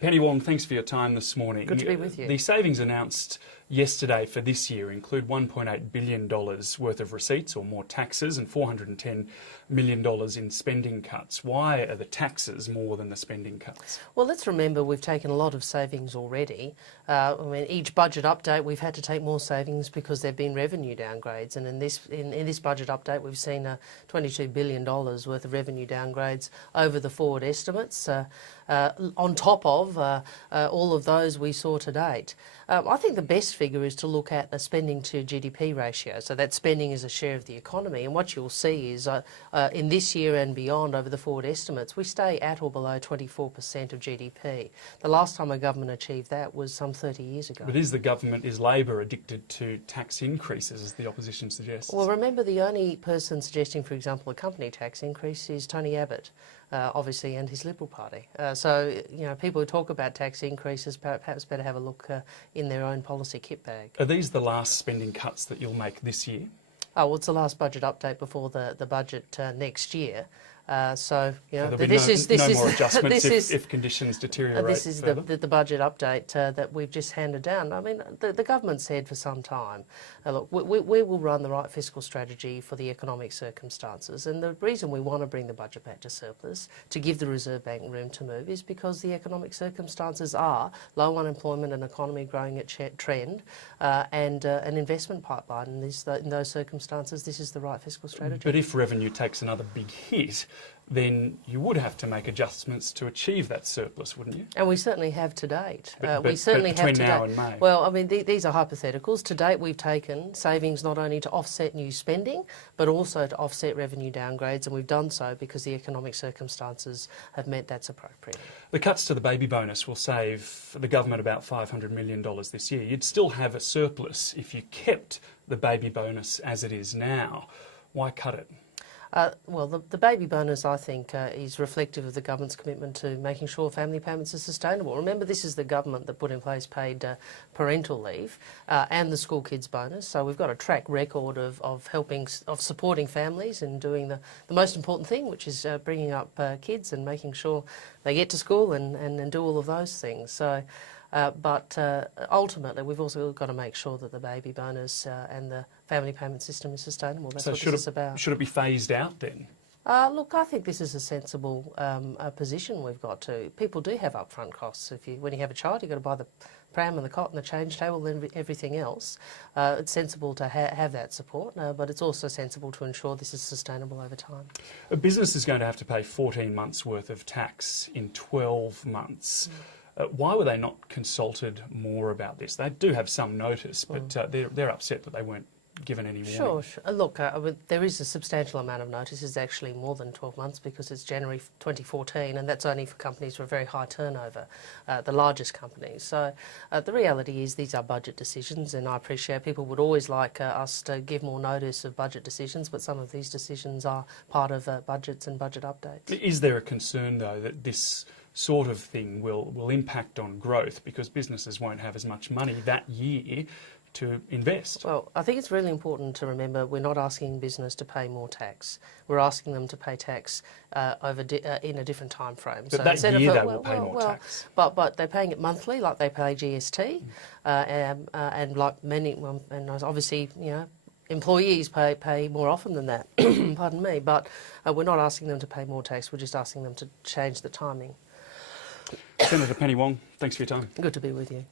Penny Wong, thanks for your time this morning. Good to be with you. The savings announced yesterday for this year include $1.8 billion worth of receipts or more taxes and $410 million in spending cuts. Why are the taxes more than the spending cuts? Well, let's remember we've taken a lot of savings already. Each budget update we've had to take more savings because there have been revenue downgrades, and in this budget update we've seen $22 billion worth of revenue downgrades over the forward estimates, on top of all of those we saw to date. I think the best figure is to look at the spending to GDP ratio, so that spending is a share of the economy, and what you'll see is in this year and beyond over the forward estimates we stay at or below 24% of GDP. The last time a government achieved that was some 30 years ago. But is Labor addicted to tax increases, as the opposition suggests? Well, remember, the only person suggesting, for example, a company tax increase is Tony Abbott, obviously, and his Liberal Party. So, people who talk about tax increases perhaps better have a look in their own policy kit bag. Are these the last spending cuts that you'll make this year? Oh, well, it's the last budget update before the budget next year. So there'll be this no is more adjustments if conditions deteriorate. This is further? the budget update that we've just handed down. I mean, the government said for some time, look, we will run the right fiscal strategy for the economic circumstances, and the reason we want to bring the budget back to surplus, to give the Reserve Bank room to move, is because the economic circumstances are low unemployment, an economy growing at trend, and an investment pipeline. And in those circumstances, this is the right fiscal strategy. But if revenue takes another big hit, then you would have to make adjustments to achieve that surplus, wouldn't you? And we certainly have to date. Between now and May. Well, I mean, these are hypotheticals. To date, we've taken savings not only to offset new spending, but also to offset revenue downgrades, and we've done so because the economic circumstances have meant that's appropriate. The cuts to the baby bonus will save the government about $500 million this year. You'd still have a surplus if you kept the baby bonus as it is now. Why cut it? Well, the baby bonus, I think, is reflective of the government's commitment to making sure family payments are sustainable. Remember, this is the government that put in place paid parental leave and the school kids bonus. So we've got a track record of supporting families and doing the most important thing, which is bringing up kids and making sure they get to school and do all of those things. So. But ultimately, we've also got to make sure that the baby bonus and the family payment system is sustainable. That's what this is about. Should it be phased out then? Look, I think this is a sensible position we've got to. People do have upfront costs. When you have a child, you've got to buy the pram and the cot and the change table and everything else. It's sensible to have that support, but it's also sensible to ensure this is sustainable over time. A business is going to have to pay 14 months' worth of tax in 12 months. Why were they not consulted more about this? They do have some notice, but they're upset that they weren't given any warning. Sure. Look, there is a substantial amount of notice. It's actually more than 12 months because it's January 2014, and that's only for companies with very high turnover, the largest companies. So the reality is these are budget decisions, and I appreciate people would always like us to give more notice of budget decisions, but some of these decisions are part of budgets and budget updates. Is there a concern, though, that this sort of thing will impact on growth because businesses won't have as much money that year to invest? Well, I think it's really important to remember we're not asking business to pay more tax. We're asking them to pay tax in a different time frame. But so that year they will pay more tax. But they're paying it monthly, like they pay GST, and like many, and obviously, employees pay more often than that. Pardon me, but we're not asking them to pay more tax. We're just asking them to change the timing. Senator Penny Wong, thanks for your time. Good to be with you.